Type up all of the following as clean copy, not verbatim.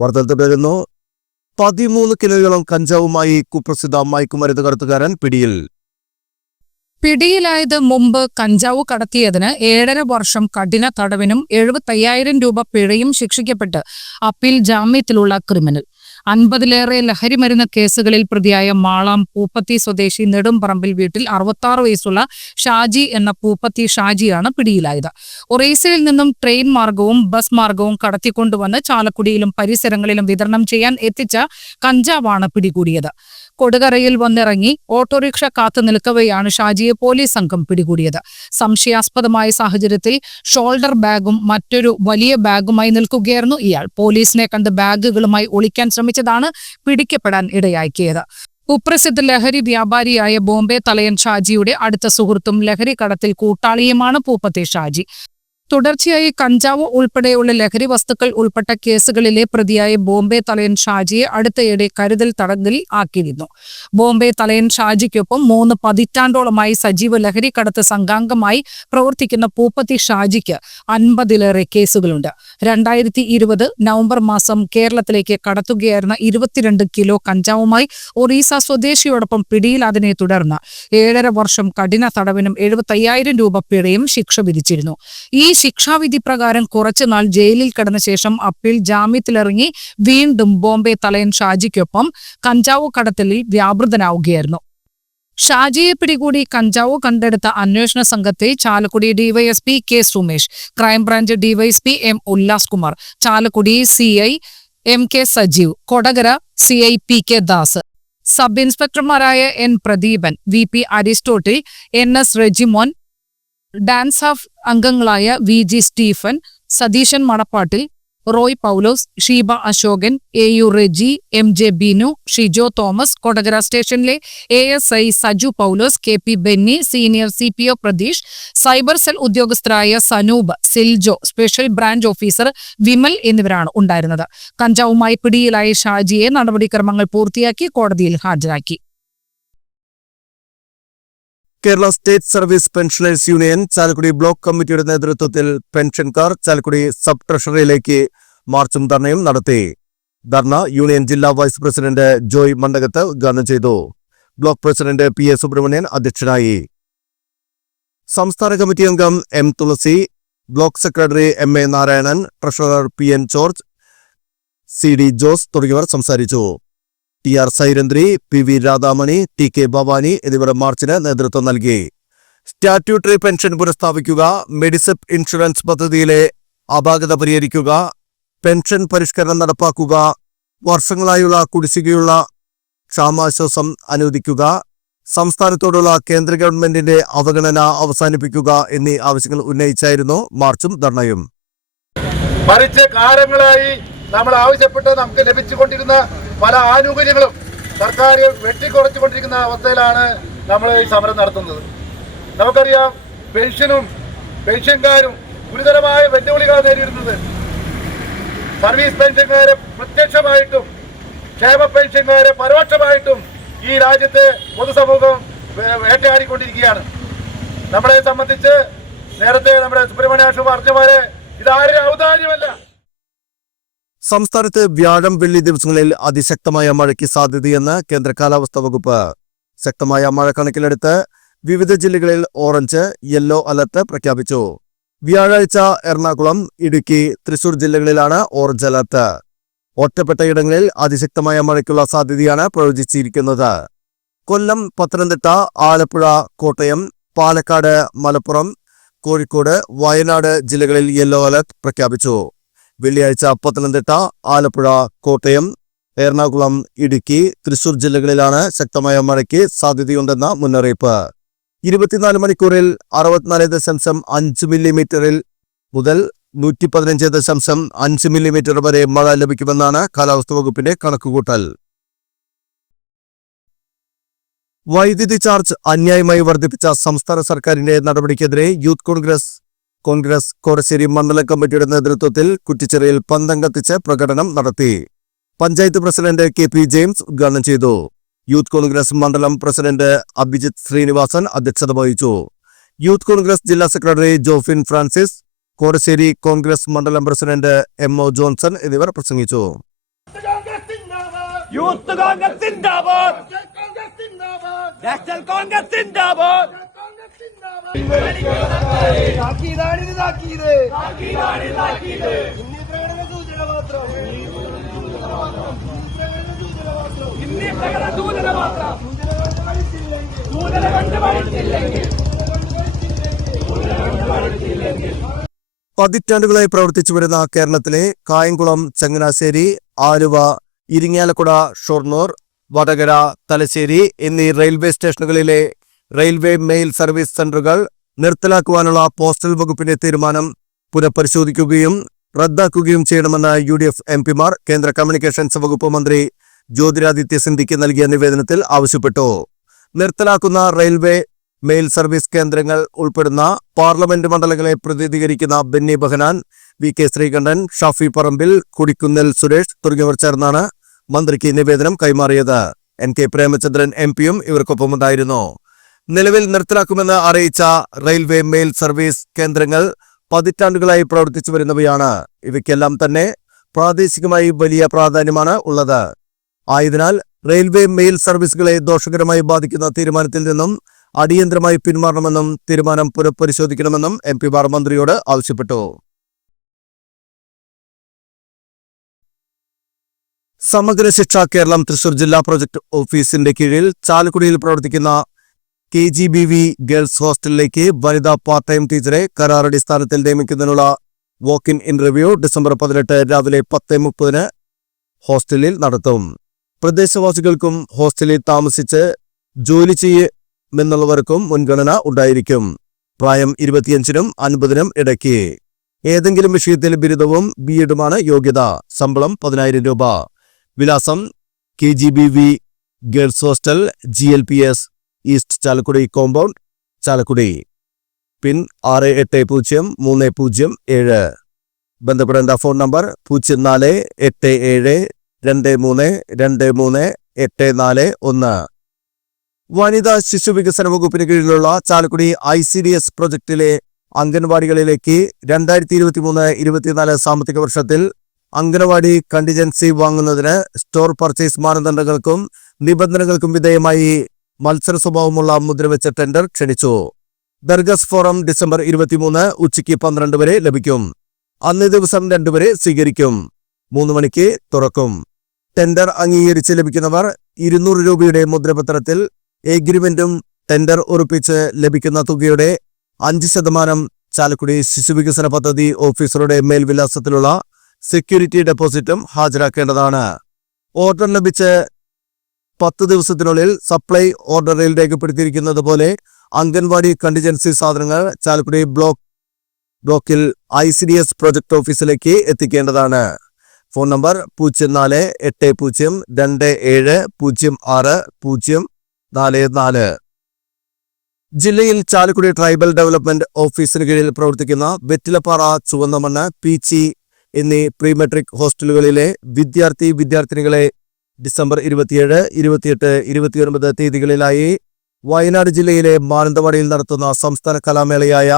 വാർത്തകൾ തുടരുന്നു. 13 കിലോയോളം കഞ്ചാവുമായി കുപ്രസിദ്ധ മയക്കുമരുന്ന് കടത്തുകാരൻ പിടിയിൽ. പിടിയിലായത് മുമ്പ് കഞ്ചാവ് കടത്തിയതിന് 7.5 വർഷം കഠിന തടവിനും 75,000 രൂപ പിഴയും ശിക്ഷിക്കപ്പെട്ട് അപ്പീൽ ജാമ്യത്തിലുള്ള ക്രിമിനൽ. 50-ലേറെ ലഹരിമരുന്ന് കേസുകളിൽ പ്രതിയായ മാളാം പൂപ്പത്തി സ്വദേശി നെടുംപറമ്പിൽ വീട്ടിൽ 66 വയസ്സുള്ള ഷാജി എന്ന പൂപ്പത്തി ഷാജിയാണ് പിടിയിലായത്. ഒറീസയിൽ നിന്നും ട്രെയിൻ മാർഗവും ബസ് മാർഗവും കടത്തിക്കൊണ്ടുവന്ന് ചാലക്കുടിയിലും പരിസരങ്ങളിലും വിതരണം ചെയ്യാൻ എത്തിച്ച കഞ്ചാവാണ് പിടികൂടിയത്. കൊടുകറയിൽ വന്നിറങ്ങി ഓട്ടോറിക്ഷ കാത്തു നിൽക്കവെയാണ് ഷാജിയെ പോലീസ് സംഘം പിടികൂടിയത്. സംശയാസ്പദമായ സാഹചര്യത്തിൽ ഷോൾഡർ ബാഗും മറ്റൊരു വലിയ ബാഗുമായി നിൽക്കുകയായിരുന്നു ഇയാൾ. പോലീസിനെ കണ്ട് ബാഗുകളുമായി ഒളിക്കാൻ ശ്രമിച്ചതാണ് പിടിക്കപ്പെടാൻ ഇടയാക്കിയത്. കുപ്രസിദ്ധ ലഹരി വ്യാപാരിയായ ബോംബെ തലയൻ ഷാജിയുടെ അടുത്ത സുഹൃത്തും ലഹരി കടത്തിൽ കൂട്ടാളിയുമാണ് പൂപ്പത്തി ഷാജി. തുടർച്ചയായി കഞ്ചാവ് ഉൾപ്പെടെയുള്ള ലഹരി വസ്തുക്കൾ ഉൾപ്പെട്ട കേസുകളിലെ പ്രതിയായ ബോംബെ തലയൻ ഷാജിയെ അടുത്തയിടെ കരുതൽ തടങ്കലിൽ ആക്കിയിരുന്നു. ബോംബെ തലയൻ ഷാജിക്കൊപ്പം 3 പതിറ്റാണ്ടോളമായി സജീവ ലഹരി കടത്ത് സംഘാംഗമായി പ്രവർത്തിക്കുന്ന പൂപ്പത്തി ഷാജിക്ക് 50-ലേറെ കേസുകളുണ്ട്. 2020 നവംബർ മാസം കേരളത്തിലേക്ക് കടത്തുകയായിരുന്ന 22 കിലോ കഞ്ചാവുമായി ഒറീസ സ്വദേശിയോടൊപ്പം പിടിയിലായതിനെ തുടർന്ന് 7.5 വർഷം കഠിന തടവിനും 75,000 രൂപ പിഴയും ശിക്ഷ വിധിച്ചിരുന്നു. ഈ ശിക്ഷാവിധി പ്രകാരം കുറച്ചുനാൾ ജയിലിൽ കിടന്ന ശേഷം അപ്പീൽ ജാമ്യത്തിലിറങ്ങി വീണ്ടും ബോംബെ തലയൻ ഷാജിക്കൊപ്പം കഞ്ചാവ് കടത്തലിൽ വ്യാപൃതനാവുകയായിരുന്നു. ഷാജിയെ പിടികൂടി കഞ്ചാവ് കണ്ടെടുത്ത അന്വേഷണ സംഘത്തെ Chalakudy DYSP K Sumesh, crime branch DYSP M Ullas Kumar, Chalakudy CI M K Sajeev, Kodakara CI P K Das, sub ഇൻസ്പെക്ടർമാരായ N Pradeepan, VP Aristotle, NS Rejimon, DANSAF അംഗങ്ങളായ VG Stephen, Satheesan Manappattil, Roy Paulose, Sheeba Ashokan, AU Reji, MJ Binu, Shijo Thomas, Kodakara സ്റ്റേഷനിലെ ASI Saju Paulose, KP Benny, senior CPO Pratheesh, cyber cell ഉദ്യോഗസ്ഥരായ Sanoop, Siljo, special branch officer Vimal എന്നിവരാണ് ഉണ്ടായിരുന്നത്. കഞ്ചാവുമായി പിടിയിലായ ഷാജിയെ നടപടിക്രമങ്ങൾ പൂർത്തിയാക്കി കോടതിയിൽ ഹാജരാക്കി. Kerala state service pensioners union Chalakudy block കമ്മിറ്റിയുടെ നേതൃത്വത്തിൽ പെൻഷൻകാർ ചാലക്കുടി സബ് ട്രഷറിയിലേക്ക് മാർച്ചും ധർണയും നടത്തി. ധർണ യൂണിയൻ ജില്ലാ വൈസ് പ്രസിഡന്റ് ജോയ് മണ്ഡകത്ത് ഉദ്ഘാടനം ചെയ്തു. ബ്ലോക്ക് പ്രസിഡന്റ് PA സുബ്രഹ്മണ്യൻ അധ്യക്ഷനായി. സംസ്ഥാന കമ്മിറ്റി അംഗം M Thulasi, block secretary MA Narayanan, treasurer PN George, CD Jose തുടങ്ങിയവർ സംസാരിച്ചു. TR സൈരന്ദ്രി, PV Radhamani, TK Bhavani എന്നിവർ മാർച്ചിന് നേതൃത്വം നൽകി. സ്റ്റാറ്റ്യൂട്ടറി പെൻഷൻ പുനഃസ്ഥാപിക്കുക, മെഡിസെപ്പ് ഇൻഷുറൻസ് പദ്ധതിയിലെ അപാകത പരിഹരിക്കുക, പെൻഷൻ പരിഷ്കരണം നടപ്പാക്കുക, വർഷങ്ങളായുള്ള കുടിശ്ശികയുള്ള ക്ഷാമാശ്വാസം അനുവദിക്കുക, സംസ്ഥാനത്തോടുള്ള കേന്ദ്ര ഗവൺമെന്റിന്റെ അവഗണന അവസാനിപ്പിക്കുക എന്നീ ആവശ്യങ്ങൾ ഉന്നയിച്ചായിരുന്നു മാർച്ചും ധർണയും. മറിച്ച് കാലങ്ങളായി നമ്മൾ ആവശ്യപ്പെട്ട് നമുക്ക് ലഭിച്ചുകൊണ്ടിരുന്ന പല ആനുകൂല്യങ്ങളും സർക്കാർ വെട്ടിക്കുറച്ചുകൊണ്ടിരിക്കുന്ന അവസ്ഥയിലാണ് നമ്മൾ ഈ സമരം നടത്തുന്നത്. നമുക്കറിയാം, പെൻഷനും പെൻഷൻകാരും ഗുരുതരമായ വെല്ലുവിളികൾ നേരിടുന്നത്. സർവീസ് പെൻഷൻകാരെ പ്രത്യക്ഷമായിട്ടും ക്ഷേമ പെൻഷൻകാരെ പരോക്ഷമായിട്ടും ഈ രാജ്യത്തെ പൊതുസമൂഹം വേട്ടയാടിക്കൊണ്ടിരിക്കുകയാണ്. നമ്മളെ സംബന്ധിച്ച് നേരത്തെ നമ്മുടെ സുബ്രഹ്മണ്യാഷു പറഞ്ഞ പോലെ ഇതാരുടെ ഔദാര്യമല്ല. സംസ്ഥാനത്ത് വ്യാഴം വെള്ളി ദിവസങ്ങളിൽ അതിശക്തമായ മഴയ്ക്ക് സാധ്യതയെന്ന് കേന്ദ്ര കാലാവസ്ഥാ വകുപ്പ്. ശക്തമായ മഴ കണക്കിലെടുത്ത് വിവിധ ജില്ലകളിൽ ഓറഞ്ച്, യെല്ലോ അലർട്ട് പ്രഖ്യാപിച്ചു. വ്യാഴാഴ്ച എറണാകുളം, ഇടുക്കി, തൃശൂർ ജില്ലകളിലാണ് ഓറഞ്ച് അലർട്ട്. ഒറ്റപ്പെട്ട ഇടങ്ങളിൽ അതിശക്തമായ മഴയ്ക്കുള്ള സാധ്യതയാണ് പ്രവചിച്ചിരിക്കുന്നത്. കൊല്ലം, പത്തനംതിട്ട, ആലപ്പുഴ, കോട്ടയം, പാലക്കാട്, മലപ്പുറം, കോഴിക്കോട്, വയനാട് ജില്ലകളിൽ യെല്ലോ അലർട്ട് പ്രഖ്യാപിച്ചു. വെള്ളിയാഴ്ച പത്തനംതിട്ട, ആലപ്പുഴ, കോട്ടയം, എറണാകുളം, ഇടുക്കി, തൃശൂർ ജില്ലകളിലാണ് ശക്തമായ മഴയ്ക്ക് സാധ്യതയുണ്ടെന്ന മുന്നറിയിപ്പ്. 24 മണിക്കൂറിൽ 64.5 മില്ലിമീറ്ററിൽ മുതൽ 115.5 മില്ലിമീറ്റർ വരെ മഴ ലഭിക്കുമെന്നാണ് കാലാവസ്ഥാ വകുപ്പിന്റെ കണക്കുകൂട്ടൽ. വൈദ്യുതി ചാർജ് അന്യായമായി വർദ്ധിപ്പിച്ച സംസ്ഥാന സർക്കാരിന്റെ നടപടിക്കെതിരെ യൂത്ത് കോൺഗ്രസ് കോടശ്ശേരി മണ്ഡലം കമ്മിറ്റിയുടെ നേതൃത്വത്തിൽ കുറ്റിച്ചിറയിൽ പന്തം കത്തിച്ച് പ്രകടനം നടത്തി. പഞ്ചായത്ത് പ്രസിഡന്റ് KP ജെയിംസ് ഉദ്ഘാടനം ചെയ്തു. യൂത്ത് കോൺഗ്രസ് മണ്ഡലം പ്രസിഡന്റ് അഭിജിത്ത് ശ്രീനിവാസൻ അധ്യക്ഷത വഹിച്ചു. യൂത്ത് കോൺഗ്രസ് ജില്ലാ സെക്രട്ടറി ജോഫിൻ ഫ്രാൻസിസ്, കോടശ്ശേരി കോൺഗ്രസ് മണ്ഡലം പ്രസിഡന്റ് MO ജോൺസൺ എന്നിവർ പ്രസംഗിച്ചു. യൂത്ത് കോൺഗ്രസ് സിന്ദാബാദ്, നാഷണൽ കോൺഗ്രസ് സിന്ദാബാദ്. താക്കീതാണ് താക്കീത്, ഇന്നീ പ്രകടന സൂചന മാത്രം, ഇന്നീ പ്രകടന സൂചന മാത്രം, സൂചന കണ്ട് പഠിച്ചില്ലെങ്കിൽ. പതിറ്റാണ്ടുകളായി പ്രവർത്തിച്ചു വരുന്ന കേരളത്തിലെ കായംകുളം, ചങ്ങനാശ്ശേരി, ആലുവ, ഇരിങ്ങാലക്കുട, ഷൊർണൂർ, വടകര, തലശ്ശേരി എന്നീ റെയിൽവേ സ്റ്റേഷനുകളിലെ റെയിൽവേ മെയിൽ സർവീസ് സെന്ററുകൾ നിർത്തലാക്കുവാനുള്ള പോസ്റ്റൽ വകുപ്പിന്റെ തീരുമാനം പുനഃപരിശോധിക്കുകയും റദ്ദാക്കുകയും ചെയ്യണമെന്ന് UDF MP-മാർ കേന്ദ്ര കമ്മ്യൂണിക്കേഷൻസ് വകുപ്പ് മന്ത്രി ജ്യോതിരാദിത്യ സിന്ധ്യയ്ക്ക് നൽകിയ നിവേദനത്തിൽ ആവശ്യപ്പെട്ടു. നിർത്തലാക്കുന്ന റെയിൽവേ മെയിൽ സർവീസ് കേന്ദ്രങ്ങൾ ഉൾപ്പെടുന്ന പാർലമെന്റ് മണ്ഡലങ്ങളെ പ്രതിനിധീകരിക്കുന്ന ബെന്നി ബെഹനാൻ, VK ശ്രീകണ്ഠൻ, ഷാഫി പറമ്പിൽ, കൊടിക്കുന്നിൽ സുരേഷ് തുടങ്ങിയവർ ചേർന്നാണ് മന്ത്രിക്ക് നിവേദനം കൈമാറിയത്. NK പ്രേമചന്ദ്രൻ MP-യും ഇവർക്കൊപ്പമുണ്ടായിരുന്നു. നിലവിൽ നിർത്തലാക്കുമെന്ന് അറിയിച്ച റെയിൽവേ മെയിൽ സർവീസ് കേന്ദ്രങ്ങൾ പതിറ്റാണ്ടുകളായി പ്രവർത്തിച്ചു വരുന്നവയാണ്. ഇവയ്ക്കെല്ലാം തന്നെ പ്രാദേശികമായി വലിയ പ്രാധാന്യമാണ് ഉള്ളത്. ആയതിനാൽ റെയിൽവേ മെയിൽ സർവീസുകളെ ദോഷകരമായി ബാധിക്കുന്ന തീരുമാനത്തിൽ നിന്നും അടിയന്തരമായി പിന്മാറണമെന്നും തീരുമാനം പുനഃപരിശോധിക്കണമെന്നും MP-മാർ മന്ത്രിയോട് ആവശ്യപ്പെട്ടു. സമഗ്ര ശിക്ഷ കേരളം തൃശൂർ ജില്ലാ പ്രൊജക്ട് ഓഫീസിന്റെ കീഴിൽ ചാലക്കുടിയിൽ പ്രവർത്തിക്കുന്ന KGBV ഗേൾസ് ഹോസ്റ്റലിലേക്ക് വനിതാ പാർട്ട് ടൈം ടീച്ചറെ കരാറടിസ്ഥാനത്തിൽ നിയമിക്കുന്നതിനുള്ള വോക്ക്-ഇൻ ഇന്റർവ്യൂ ഡിസംബർ 18 രാവിലെ 10:30 ഹോസ്റ്റലിൽ നടത്തും. പ്രദേശവാസികൾക്കും ഹോസ്റ്റലിൽ താമസിച്ച് ജോലി ചെയ്യുമെന്നുള്ളവർക്കും മുൻഗണന ഉണ്ടായിരിക്കും. പ്രായം 25-നും 50-നും ഇടയ്ക്ക്. ഏതെങ്കിലും വിഷയത്തിൽ ബിരുദവും B.Ed.ഉമാണ് യോഗ്യത. ശമ്പളം 10,000 രൂപ. വിലാസം KGBV girls hostel, GLPS east Chalakudy compound, Chalakudy. Pin 680307. ബന്ധപ്പെടേണ്ട ഫോൺ നമ്പർ 048723238441. വനിതാ ശിശു വികസന വകുപ്പിന് കീഴിലുള്ള ചാലക്കുടി ICDS പ്രൊജക്ടിലെ അംഗൻവാടികളിലേക്ക് 2023-24 സാമ്പത്തിക വർഷത്തിൽ അംഗനവാടി കണ്ടിജൻസി വാങ്ങുന്നതിന് സ്റ്റോർ പർച്ചേസ് മാനദണ്ഡങ്ങൾക്കും നിബന്ധനകൾക്കും വിധേയമായി മത്സര സ്വഭാവമുള്ള മുദ്രവെച്ച ടെൻഡർ ക്ഷണിച്ചു. ദർഗസ് ഫോറം ഡിസംബർ 23 ഉച്ചയ്ക്ക് 12 വരെ ലഭിക്കും. അന്നേ ദിവസം 2 വരെ സ്വീകരിക്കും. 3 മണിക്ക് തുറക്കും. ടെൻഡർ അംഗീകരിച്ച് ലഭിക്കുന്നവർ 200 രൂപയുടെ മുദ്രപത്രത്തിൽ എഗ്രിമെന്റും ടെൻഡർ ഉറപ്പിച്ച് ലഭിക്കുന്ന തുകയുടെ 5% ചാലക്കുടി ശിശുവികസന പദ്ധതി ഓഫീസറുടെ മേൽവിലാസത്തിലുള്ള സെക്യൂരിറ്റി ഡെപ്പോസിറ്റും ഹാജരാക്കേണ്ടതാണ്. ഓർഡർ ലഭിച്ച് 10 ദിവസത്തിനുള്ളിൽ സപ്ലൈ ഓർഡറിൽ രേഖപ്പെടുത്തിയിരിക്കുന്നത് പോലെ അംഗൻവാടി കണ്ടിജൻസി സാധനങ്ങൾ ചാലക്കുടി ബ്ലോക്കിൽ ICDS പ്രൊജക്ട് ഓഫീസിലേക്ക് എത്തിക്കേണ്ടതാണ്. Phone number 0402270644. ജില്ലയിൽ ചാലക്കുടി ട്രൈബൽ ഡെവലപ്മെന്റ് ഓഫീസിന് കീഴിൽ പ്രവർത്തിക്കുന്ന വെറ്റിലപ്പാറ, ചുവന്നമണ്ണ്, പീച്ചി എന്നീ പ്രീ മെട്രിക് ഹോസ്റ്റലുകളിലെ വിദ്യാർത്ഥിനികളെ ഡിസംബർ 27, 28, 29 തീയതികളിലായി വയനാട് ജില്ലയിലെ മാനന്തവാടിയിൽ നടത്തുന്ന സംസ്ഥാന കലാമേളയായ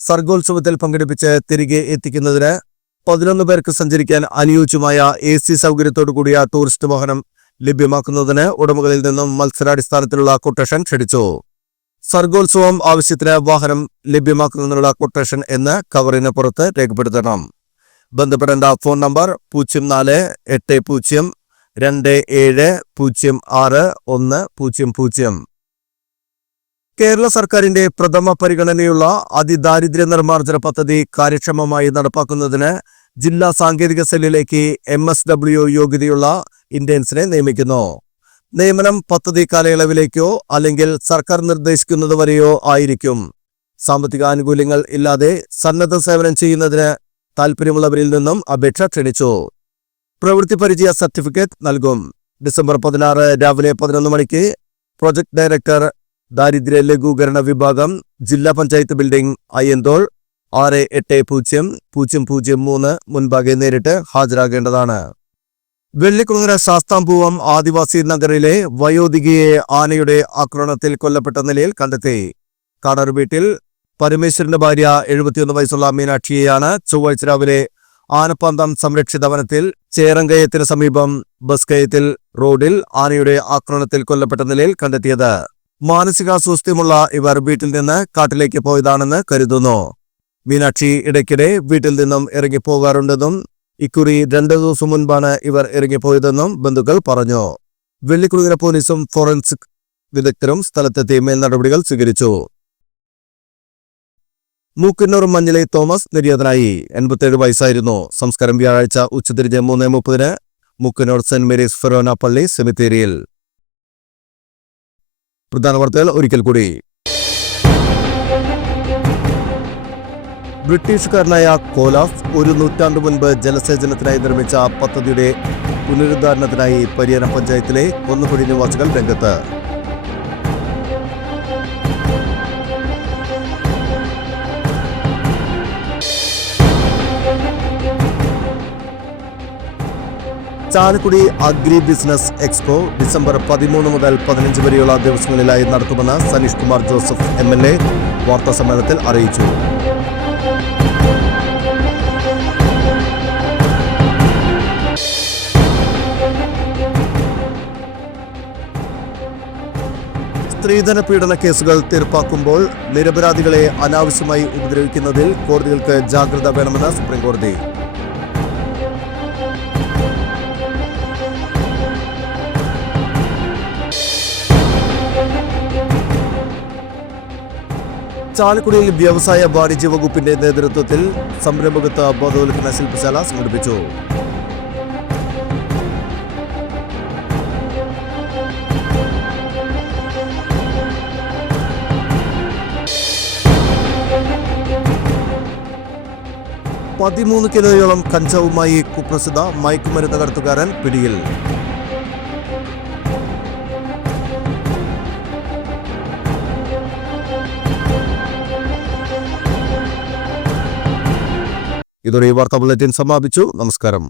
സർഗോത്സവത്തിൽ പങ്കെടുപ്പിച്ച് തിരികെ എത്തിക്കുന്നതിന് 11 പേർക്ക് സഞ്ചരിക്കാൻ അനുയോജ്യമായ AC സൗകര്യത്തോടു കൂടിയ ടൂറിസ്റ്റ് വാഹനം ലഭ്യമാക്കുന്നതിന് ഉടമകളിൽ നിന്നും മത്സരാടിസ്ഥാനത്തിലുള്ള കൊട്ടേഷൻ ക്ഷണിച്ചു. സർഗോത്സവം ആവശ്യത്തിന് വാഹനം ലഭ്യമാക്കുന്നതിനുള്ള കൊട്ടേഷൻ എന്ന് കവറിന് പുറത്ത് രേഖപ്പെടുത്തണം. ബന്ധപ്പെടേണ്ട ഫോൺ നമ്പർ 048027061000. കേരള സർക്കാരിന്റെ പ്രഥമ പരിഗണനയുള്ള അതിദാരിദ്ര്യ നിർമ്മാർജ്ജന പദ്ധതി കാര്യക്ഷമമായി നടപ്പാക്കുന്നതിന് ജില്ലാ സാങ്കേതിക സെല്ലിലേക്ക് MSW യോഗ്യതയുള്ള ഇന്റേൺസിനെ നിയമിക്കുന്നു. നിയമനം പദ്ധതി കാലയളവിലേക്കോ അല്ലെങ്കിൽ സർക്കാർ നിർദ്ദേശിക്കുന്നതുവരെയോ ആയിരിക്കും. സാമ്പത്തിക ആനുകൂല്യങ്ങൾ ഇല്ലാതെ സന്നദ്ധ സേവനം ചെയ്യുന്നതിന് താൽപ്പര്യമുള്ളവരിൽ നിന്നും അപേക്ഷ ക്ഷണിച്ചു. പ്രവൃത്തി പരിചയ സർട്ടിഫിക്കറ്റ് നൽകും. ഡിസംബർ 16 രാവിലെ 11 മണിക്ക് പ്രൊജക്ട് ഡയറക്ടർ, ദാരിദ്ര്യ ലഘൂകരണ വിഭാഗം, ജില്ലാ പഞ്ചായത്ത് ബിൽഡിംഗ്, അയ്യന്തോൾ 680003 മുൻപാകെ നേരിട്ട് ഹാജരാകേണ്ടതാണ്. വെള്ളിക്കുളങ്ങര ശാസ്താംപൂവം ആദിവാസി നഗറിലെ വയോധികയെ ആനയുടെ ആക്രമണത്തിൽ കൊല്ലപ്പെട്ട നിലയിൽ കണ്ടെത്തി. കാടർ വീട്ടിൽ പരമേശ്വരന്റെ ഭാര്യ 71 വയസ്സുള്ള മീനാക്ഷിയെയാണ് ചൊവ്വാഴ്ച രാവിലെ ആനപ്പാന്തം സംരക്ഷിത വനത്തിൽ ചേറങ്കയത്തിന് സമീപം ബസ് കയത്തിൽ റോഡിൽ ആനയുടെ ആക്രമണത്തിൽ കൊല്ലപ്പെട്ട നിലയിൽ കണ്ടെത്തിയത്. മാനസികാസ്വാസ്ഥ്യമുള്ള ഇവർ വീട്ടിൽ നിന്ന് കാട്ടിലേക്ക് പോയതാണെന്ന് കരുതുന്നു. മീനാക്ഷി ഇടയ്ക്കിടെ വീട്ടിൽ നിന്നും ഇറങ്ങിപ്പോകാറുണ്ടെന്നും ഇക്കുറി 2 ദിവസം മുൻപാണ് ഇവർ ഇറങ്ങിപ്പോയതെന്നും ബന്ധുക്കൾ പറഞ്ഞു. വെള്ളിക്കുളങ്ങര പോലീസും ഫോറൻസിക് വിദഗ്ധരും സ്ഥലത്തെത്തി മേൽ നടപടികൾ സ്വീകരിച്ചു. മൂക്കുന്നൂർ മഞ്ഞളി തോമസ് നിര്യാതനായി. 87 വയസ്സായിരുന്നു. സംസ്കാരം വ്യാഴാഴ്ച ഉച്ചതിരിഞ്ഞ് 3:30 മൂക്കുന്നൂർ സെന്റ് മേരീസ് ഫെറോന പള്ളി സെമിത്തേരിയിൽ. പ്രധാന വാർത്തകൾ ഒരിക്കൽ കൂടി. ബ്രിട്ടീഷുകാരനായ കോലാഫ് 1 നൂറ്റാണ്ട് മുൻപ് ജലസേചനത്തിനായി നിർമ്മിച്ച പദ്ധതിയുടെ പുനരുദ്ധാരണത്തിനായി പരിയാരം പഞ്ചായത്തിലെ കൊന്നുകുഴി നിവാസികൾ രംഗത്ത്. Chalakudy agri business expo December 13 മുതൽ 15 വരെയുള്ള ദിവസങ്ങളിലായി നടത്തുമെന്ന് സനീഷ് കുമാർ ജോസഫ് MLA വാർത്താസമ്മേളനത്തിൽ അറിയിച്ചു. സ്ത്രീധന പീഡന കേസുകൾ തീർപ്പാക്കുമ്പോൾ നിരപരാധികളെ അനാവശ്യമായി ഉപദ്രവിക്കുന്നതിൽ കോടതികൾക്ക് ജാഗ്രത വേണമെന്ന് സുപ്രീംകോടതി. ചാലക്കുടിയിൽ വ്യവസായ വാണിജ്യ വകുപ്പിന്റെ നേതൃത്വത്തിൽ സംരംഭകത്വ ബോധവൽക്കരണ ശില്പശാല സംഘടിപ്പിച്ചു. $13 കിലോയോളം കഞ്ചാവുമായി കുപ്രസിദ്ധ മയക്കുമരുന്ന് കടത്തുകാരൻ പിടിയിൽ. ഇതോടെ ഈ വാർത്താ ബുള്ളറ്റിൻ സമാപിച്ചു. നമസ്കാരം.